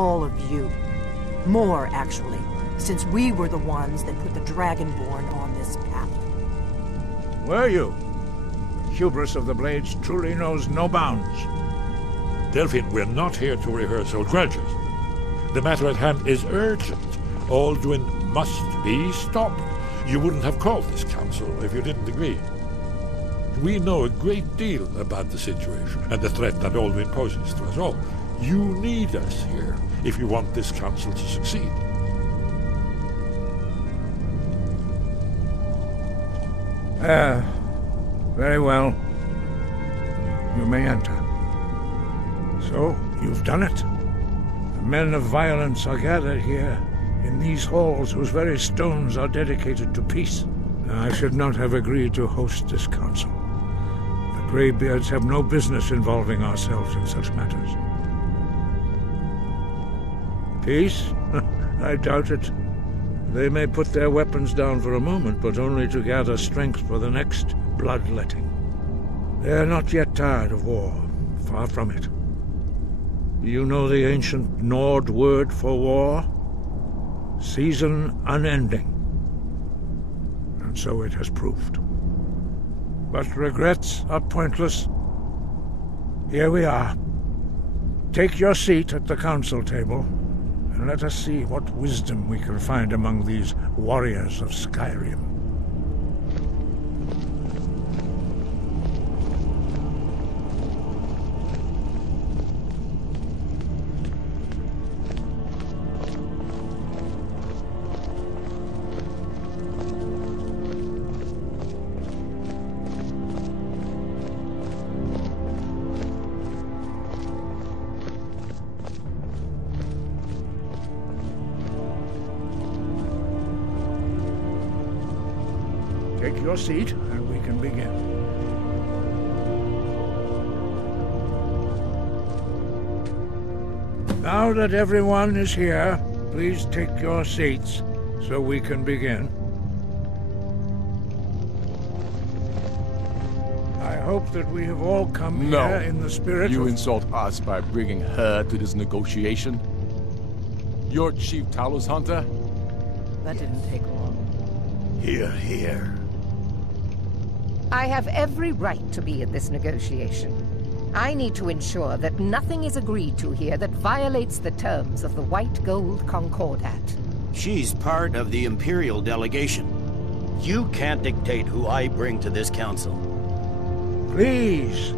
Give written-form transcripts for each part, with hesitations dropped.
All of you. More, actually, since we were the ones that put the Dragonborn on this path. Were you? The hubris of the Blades truly knows no bounds. Delphine, we're not here to rehearse old grudges. The matter at hand is urgent. Alduin must be stopped. You wouldn't have called this council if you didn't agree. We know a great deal about the situation and the threat that Alduin poses to us all. You need us here if you want this council to succeed. Very well. You may enter. So, you've done it. The men of violence are gathered here, in these halls whose very stones are dedicated to peace. I should not have agreed to host this council. The Greybeards have no business involving ourselves in such matters. Peace? I doubt it. They may put their weapons down for a moment, but only to gather strength for the next bloodletting. They are not yet tired of war. Far from it. You know the ancient Nord word for war? Season unending. And so it has proved. But regrets are pointless. Here we are. Take your seat at the council table, and let us see what wisdom we can find among these warriors of Skyrim. Take your seat, and we can begin. Now that everyone is here, please take your seats, so we can begin. I hope that we have all come here in the spirit You of... insult us by bringing her to this negotiation? You're Chief Talos Hunter? That didn't take long. Hear, hear. I have every right to be at this negotiation. I need to ensure that nothing is agreed to here that violates the terms of the White Gold Concordat. She's part of the Imperial delegation. You can't dictate who I bring to this council. Please,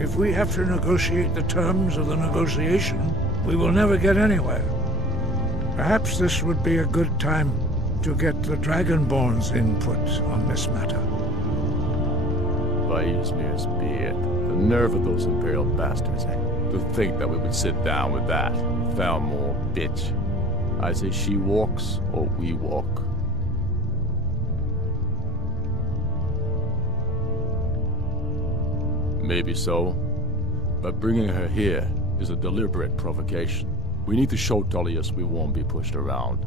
if we have to negotiate the terms of the negotiation, we will never get anywhere. Perhaps this would be a good time to get the Dragonborn's input on this matter. By Izmir's beard. The nerve of those Imperial bastards, eh? To think that we would sit down with that Thalmor bitch. I say she walks, or we walk. Maybe so, but bringing her here is a deliberate provocation. We need to show Tullius we won't be pushed around.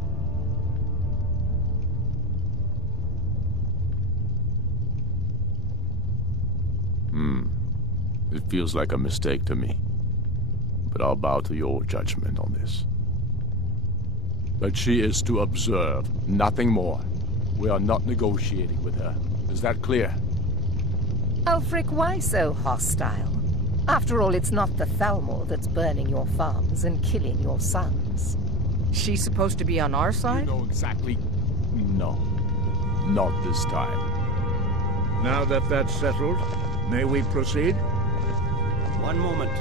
It feels like a mistake to me, but I'll bow to your judgment on this. But she is to observe, nothing more. We are not negotiating with her. Is that clear? Ulfric, why so hostile? After all, it's not the Thalmor that's burning your farms and killing your sons. She's supposed to be on our side? You know exactly... No. Not this time. Now that that's settled, may we proceed? One moment.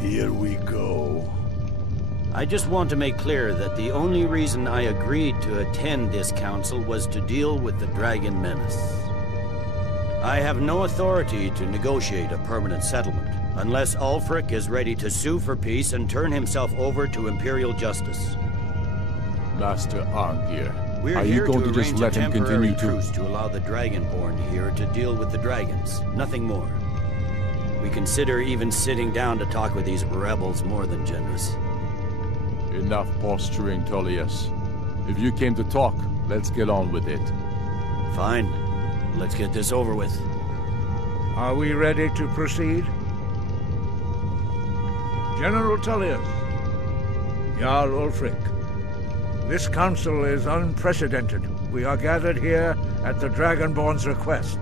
Here we go. I just want to make clear that the only reason I agreed to attend this council was to deal with the Dragon Menace. I have no authority to negotiate a permanent settlement, unless Ulfric is ready to sue for peace and turn himself over to Imperial justice. Master Arngir, We're are here you going to just arrange let a him temporary continue to... truce to allow the Dragonborn here to deal with the dragons, nothing more. We consider even sitting down to talk with these rebels more than generous. Enough posturing, Tullius. If you came to talk, let's get on with it. Fine. Let's get this over with. Are we ready to proceed? General Tullius, Jarl Ulfric, this council is unprecedented. We are gathered here at the Dragonborn's request.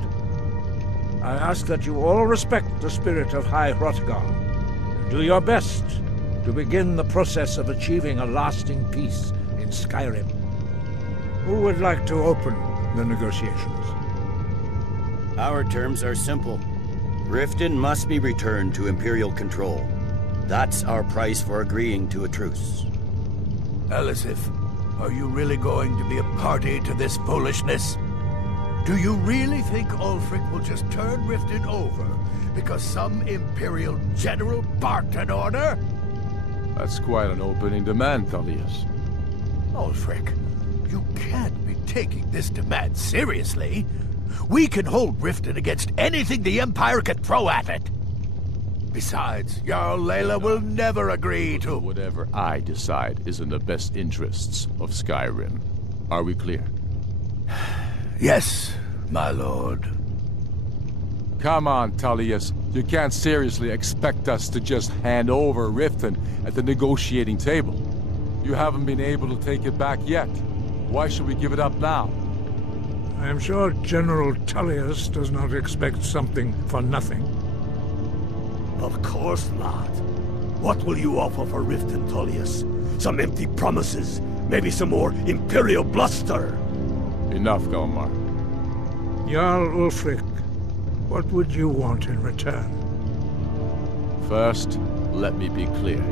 I ask that you all respect the spirit of High Hrothgar, and do your best to begin the process of achieving a lasting peace in Skyrim. Who would like to open the negotiations? Our terms are simple. Riften must be returned to Imperial control. That's our price for agreeing to a truce. Elisif, are you really going to be a party to this foolishness? Do you really think Ulfric will just turn Riften over because some Imperial general barked an order? That's quite an opening demand, Thalius. Ulfric, you can't be taking this demand seriously. We can hold Riften against anything the Empire can throw at it. Besides, Jarl Layla will never agree to... Whatever I decide is in the best interests of Skyrim. Are we clear? Yes, my lord. Come on, Thalius. You can't seriously expect us to just hand over Riften at the negotiating table. You haven't been able to take it back yet. Why should we give it up now? I am sure General Tullius does not expect something for nothing. Of course not. What will you offer for Riften, Tullius? Some empty promises? Maybe some more Imperial bluster? Enough, Galmar. Jarl Ulfric, what would you want in return? First, let me be clear.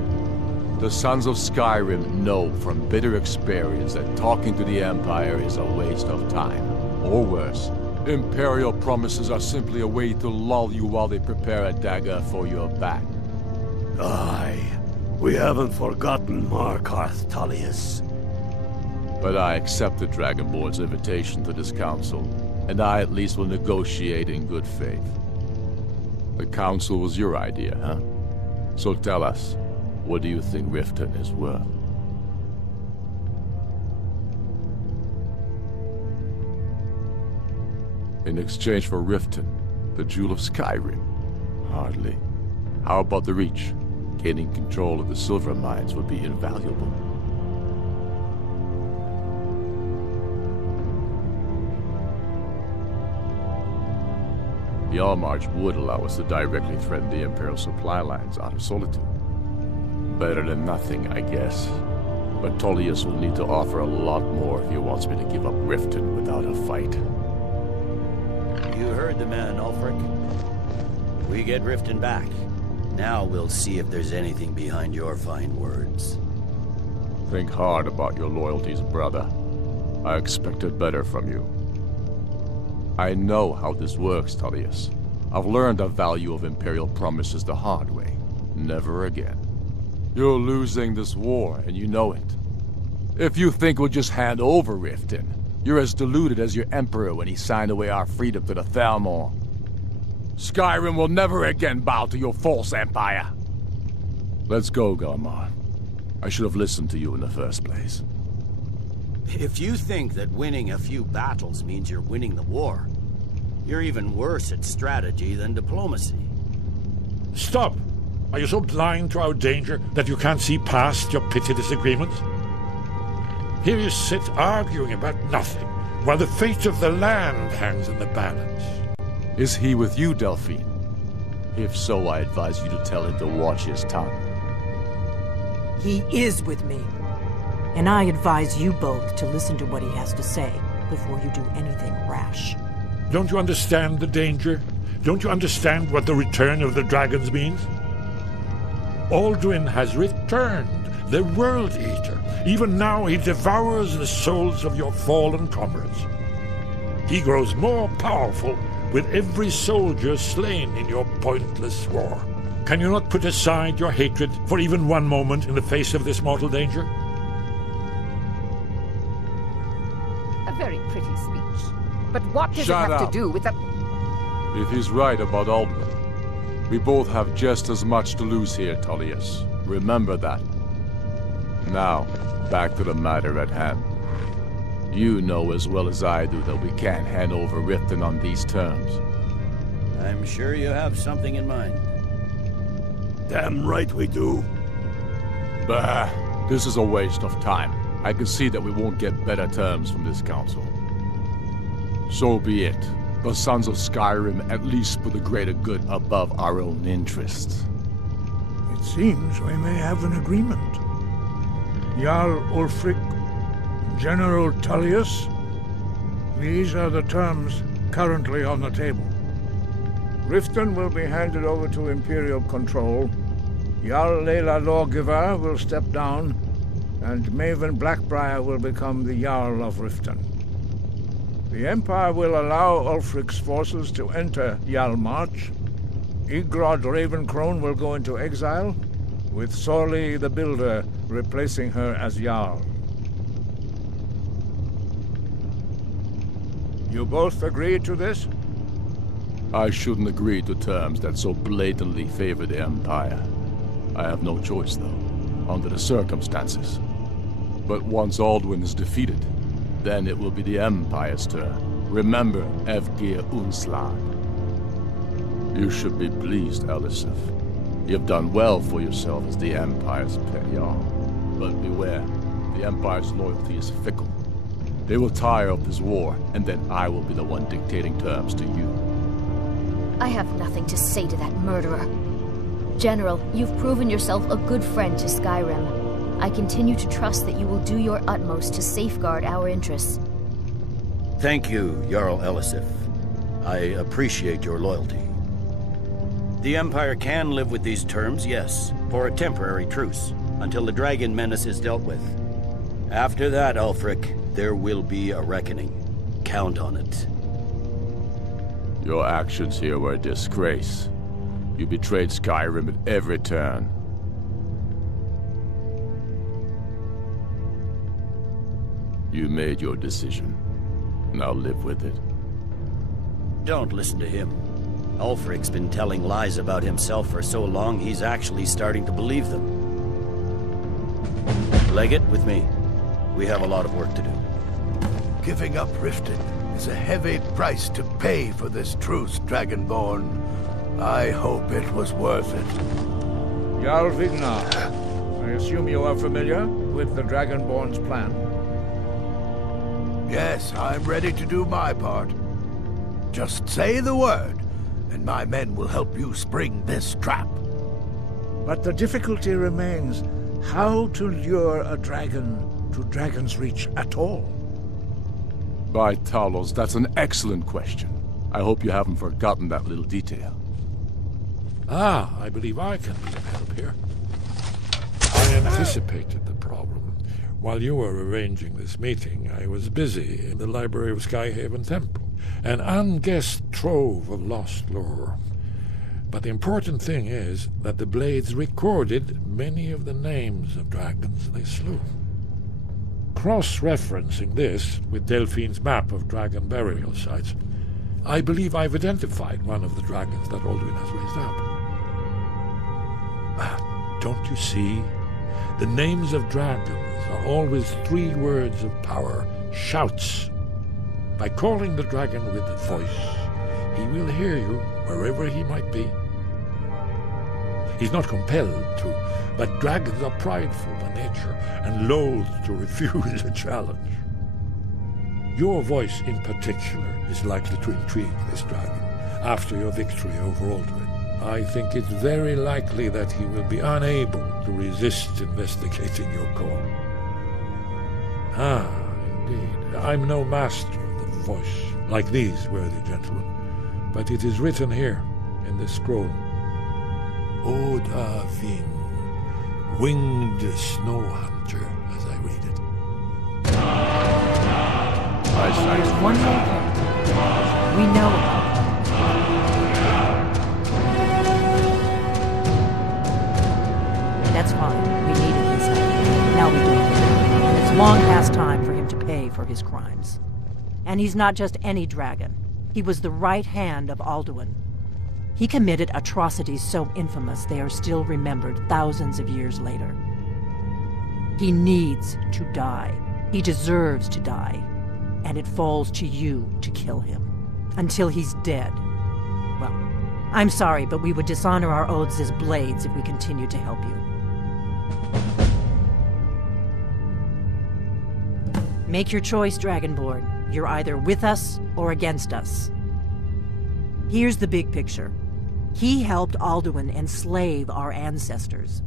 The Sons of Skyrim know from bitter experience that talking to the Empire is a waste of time. Or worse, Imperial promises are simply a way to lull you while they prepare a dagger for your back. Aye, we haven't forgotten Markarth, Tullius. But I accept the Dragonborn's invitation to this council, and I at least will negotiate in good faith. The council was your idea, huh? So tell us, what do you think Riften is worth? In exchange for Riften, the Jewel of Skyrim? Hardly. How about the Reach? Gaining control of the silver mines would be invaluable. The Allmarch would allow us to directly threaten the Imperial supply lines out of Solitude. Better than nothing, I guess. But Tullius will need to offer a lot more if he wants me to give up Riften without a fight. You heard the man, Ulfric. We get Riften back. Now we'll see if there's anything behind your fine words. Think hard about your loyalties, brother. I expected better from you. I know how this works, Tullius. I've learned the value of Imperial promises the hard way. Never again. You're losing this war, and you know it. If you think we'll just hand over Riften, you're as deluded as your Emperor when he signed away our freedom to the Thalmor. Skyrim will never again bow to your false empire. Let's go, Galmar. I should have listened to you in the first place. If you think that winning a few battles means you're winning the war, you're even worse at strategy than diplomacy. Stop! Are you so blind to our danger that you can't see past your petty disagreements? Here you sit arguing about nothing, while the fate of the land hangs in the balance. Is he with you, Delphine? If so, I advise you to tell him to watch his tongue. He is with me. And I advise you both to listen to what he has to say before you do anything rash. Don't you understand the danger? Don't you understand what the return of the dragons means? Alduin has returned, the World Eater. Even now he devours the souls of your fallen comrades. He grows more powerful with every soldier slain in your pointless war. Can you not put aside your hatred for even one moment in the face of this mortal danger? A very pretty speech. But what does Shut it have up. to do with the... If he's right about Alduin, we both have just as much to lose here, Tullius. Remember that. Now, back to the matter at hand. You know as well as I do that we can't hand over Riften on these terms. I'm sure you have something in mind. Damn right we do. Bah! This is a waste of time. I can see that we won't get better terms from this council. So be it. The sons of Skyrim at least put the greater good above our own interests. It seems we may have an agreement. Jarl Ulfric, General Tullius, these are the terms currently on the table. Riften will be handed over to Imperial control. Jarl Layla Lawgiver will step down, and Maven Blackbriar will become the Jarl of Riften. The Empire will allow Ulfric's forces to enter Jarl March. Igrod Ravencrone will go into exile, with Sorli the Builder replacing her as Jarl. You both agree to this? I shouldn't agree to terms that so blatantly favor the Empire. I have no choice, though, under the circumstances. But once Alduin is defeated, then it will be the Empire's turn. Remember Evgir Unslag. You should be pleased, Elisif. You've done well for yourself as the Empire's pet Jarl. But beware, the Empire's loyalty is fickle. They will tire of this war, and then I will be the one dictating terms to you. I have nothing to say to that murderer. General, you've proven yourself a good friend to Skyrim. I continue to trust that you will do your utmost to safeguard our interests. Thank you, Jarl Elisif. I appreciate your loyalty. The Empire can live with these terms, yes, for a temporary truce, until the Dragon Menace is dealt with. After that, Ulfric, there will be a reckoning. Count on it. Your actions here were a disgrace. You betrayed Skyrim at every turn. You made your decision. Now live with it. Don't listen to him. Ulfric's been telling lies about himself for so long, he's actually starting to believe them. Leggett, with me. We have a lot of work to do. Giving up Riften is a heavy price to pay for this truce, Dragonborn. I hope it was worth it. Jarl Vignar, I assume you are familiar with the Dragonborn's plan? Yes, I'm ready to do my part. Just say the word, and my men will help you spring this trap. But the difficulty remains how to lure a dragon to Dragon's Reach at all. By Talos, that's an excellent question. I hope you haven't forgotten that little detail. Ah, I believe I can be of help here. I anticipated the problem. While you were arranging this meeting, I was busy in the library of Skyhaven Temple, an unguessed trove of lost lore. But the important thing is that the Blades recorded many of the names of dragons they slew. Cross-referencing this with Delphine's map of dragon burial sites, I believe I've identified one of the dragons that Alduin has raised up. Don't you see? The names of dragons are always 3 words of power, shouts. By calling the dragon with a voice, he will hear you wherever he might be. He's not compelled to, but dragons are prideful by nature and loath to refuse a challenge. Your voice in particular is likely to intrigue this dragon after your victory over Alduin. I think it's very likely that he will be unable to resist investigating your call. Ah, indeed. I'm no master of the voice, like these worthy gentlemen, but it is written here in this scroll. Oda Vin, winged snow hunter, as I read it. There's one more thing. We know about it. That's fine. We needed his help. Now we don't. And it's long past time for him to pay for his crimes. And he's not just any dragon. He was the right hand of Alduin. He committed atrocities so infamous they are still remembered thousands of years later. He needs to die. He deserves to die. And it falls to you to kill him. Until he's dead. Well, I'm sorry, but we would dishonor our oaths as Blades if we continued to help you. Make your choice, Dragonborn. You're either with us or against us. Here's the big picture. He helped Alduin enslave our ancestors.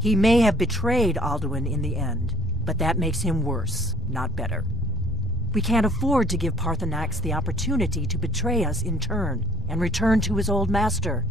He may have betrayed Alduin in the end, but that makes him worse, not better. We can't afford to give Parthenax the opportunity to betray us in turn and return to his old master.